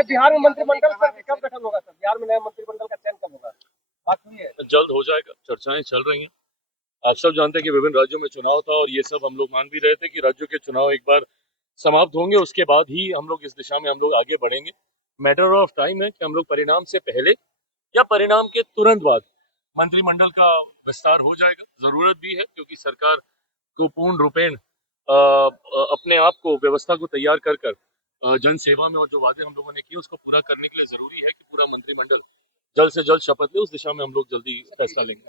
Sir Bihar में मंत्रिमंडल sir कब गठन होगा? सर बिहार में नया मंत्रिमंडल का चयन कब होगा? बात हुई है? जल्द हो जाएगा, चर्चाएं चल रही हैं। आप सब जानते हैं कि विभिन्न राज्यों में चुनाव था और ये सब हम लोग मान भी रहे थे कि राज्यों के चुनाव एक बार समाप्त होंगे, उसके बाद ही हम लोग इस दिशा में हम लोग आगे बढ़ेंगे। मैटर ऑफ टाइम है कि हम लोग परिणाम से पहले या परिणाम के तुरंत बाद मंत्रिमंडल का विस्तार हो जाएगा। जरूरत भी है क्योंकि सरकार को पूर्ण रूपेण अपने आप को व्यवस्था को तैयार कर कर जन सेवा में और जो वादे हम लोगों ने किए उसको पूरा करने के लिए जरूरी है कि पूरा मंत्रिमंडल जल्द से जल्द शपथ ले। उस दिशा में हम लोग जल्दी फैसला लेंगे।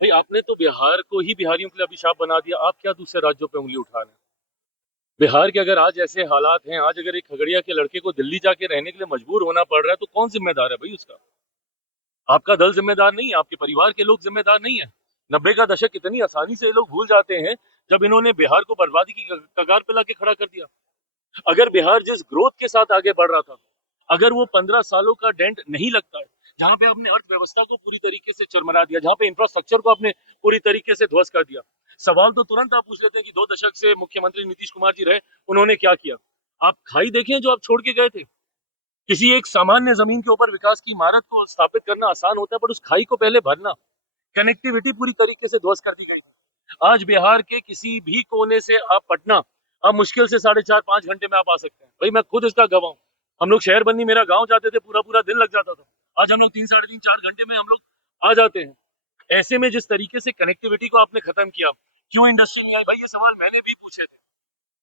भाई आपने तो बिहार को ही बिहारियों के लिए अभिशाप बना दिया, आप क्या दूसरे राज्यों पे उंगली उठा रहे हैं? बिहार के अगर आज ऐसे हालात हैं, आज अगर एक खगड़िया के लड़के को दिल्ली जाके रहने के लिए मजबूर होना पड़ रहा है तो कौन जिम्मेदार है भाई उसका? आपका दल जिम्मेदार नहीं है, आपके परिवार के लोग जिम्मेदार नहीं है। 90 का दशक कितनी आसानी से ये लोग भूल जाते हैं जब इन्होंने बिहार को बर्बादी की कगार पे लाके खड़ा कर दिया। अगर बिहार जिस ग्रोथ के साथ आगे बढ़ रहा था, अगर वो 15 सालों का डेंट नहीं लगता है, जहां पे आपने अर्थव्यवस्था को पूरी तरीके से चरमरा दिया, जहां पे इंफ्रास्ट्रक्चर को आपने पूरी तरीके से ध्वस्त कर दिया, सवाल तो तुरंत आप पूछ लेते हैं कि 2 दशक से मुख्यमंत्री नीतीश कुमार जी रहे, उन्होंने क्या किया? आप खाई देखें जो आप छोड़ के गए थे। किसी एक सामान्य जमीन के ऊपर विकास की इमारत को स्थापित करना आसान होता है, पर उस खाई को पहले भरना, कनेक्टिविटी पूरी तरीके से ध्वस्त कर दी गई। आज बिहार के किसी भी कोने से आप पटना, आप मुश्किल से 4.5-5 घंटे में आप आ सकते हैं। भाई मैं खुद इसका गवाह हूं। हम लोग शहर बन्नी मेरा गांव जाते थे, पूरा पूरा दिन लग जाता था। आज हम लोग 3-3.5-4 घंटे में हम लोग आ जाते हैं। ऐसे में जिस तरीके से कनेक्टिविटी को आपने खत्म किया, क्यों इंडस्ट्री नहीं आई? भाई ये सवाल मैंने भी पूछे थे,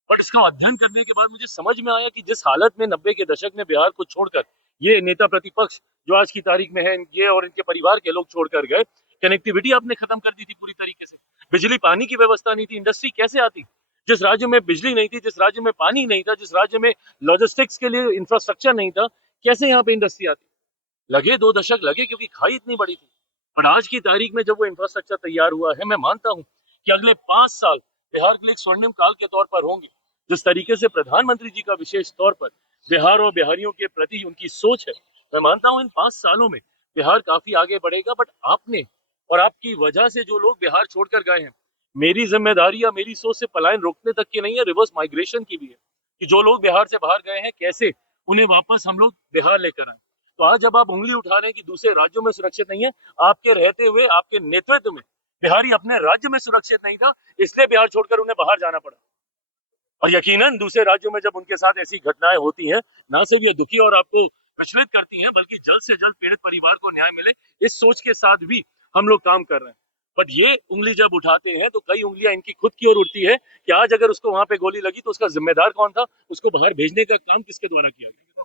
बट इसका अध्ययन करने के बाद मुझे समझ में आया कि जिस हालत में 90 के दशक में बिहार को छोड़कर ये नेता प्रतिपक्ष जो आज की तारीख में है, ये और इनके परिवार के लोग छोड़कर गए, कनेक्टिविटी आपने खत्म कर दी थी पूरी तरीके से। बिजली पानी की व्यवस्था नहीं थी, इंडस्ट्री कैसे आती? जिस राज्य में बिजली नहीं थी, जिस राज्य में पानी नहीं था, जिस राज्य में लॉजिस्टिक्स के लिए इंफ्रास्ट्रक्चर नहीं था, कैसे यहाँ पे इंडस्ट्री आती? लगे 2 दशक लगे क्योंकि खाई इतनी बड़ी थी। पर आज की तारीख में जब वो इंफ्रास्ट्रक्चर तैयार हुआ है, मैं मानता हूं कि अगले 5 साल बिहार के लिए एक स्वर्णिम काल के तौर पर होंगे। जिस तरीके से प्रधानमंत्री जी का विशेष तौर पर बिहार और बिहारियों के प्रति उनकी सोच है, मैं मानता हूं इन 5 सालों में बिहार काफी आगे बढ़ेगा। बट आपने और आपकी वजह से जो लोग बिहार छोड़कर गए हैं, मेरी जिम्मेदारी या मेरी सोच से पलायन रोकने तक की नहीं है, रिवर्स माइग्रेशन की भी है कि जो लोग बिहार से बाहर गए हैं कैसे उन्हें वापस हम लोग बिहार लेकर आए। तो आज जब आप उंगली उठा रहे हैं कि दूसरे राज्यों में सुरक्षित नहीं है, आपके रहते हुए आपके नेतृत्व में बिहारी अपने राज्य में सुरक्षित नहीं था, इसलिए बिहार छोड़कर उन्हें बाहर जाना पड़ा। और यकीनन दूसरे राज्यों में जब उनके साथ ऐसी घटनाएं होती हैं, ना सिर्फ ये दुखी और आपको विचलित करती हैं, बल्कि जल्द से जल्द पीड़ित परिवार को न्याय मिले, इस सोच के साथ भी हम लोग काम कर रहे हैं। बट ये उंगली जब उठाते हैं तो कई उंगलियां इनकी खुद की ओर उठती है कि आज अगर उसको वहां पे गोली लगी तो उसका जिम्मेदार कौन था, उसको बाहर भेजने का काम किसके द्वारा किया गया।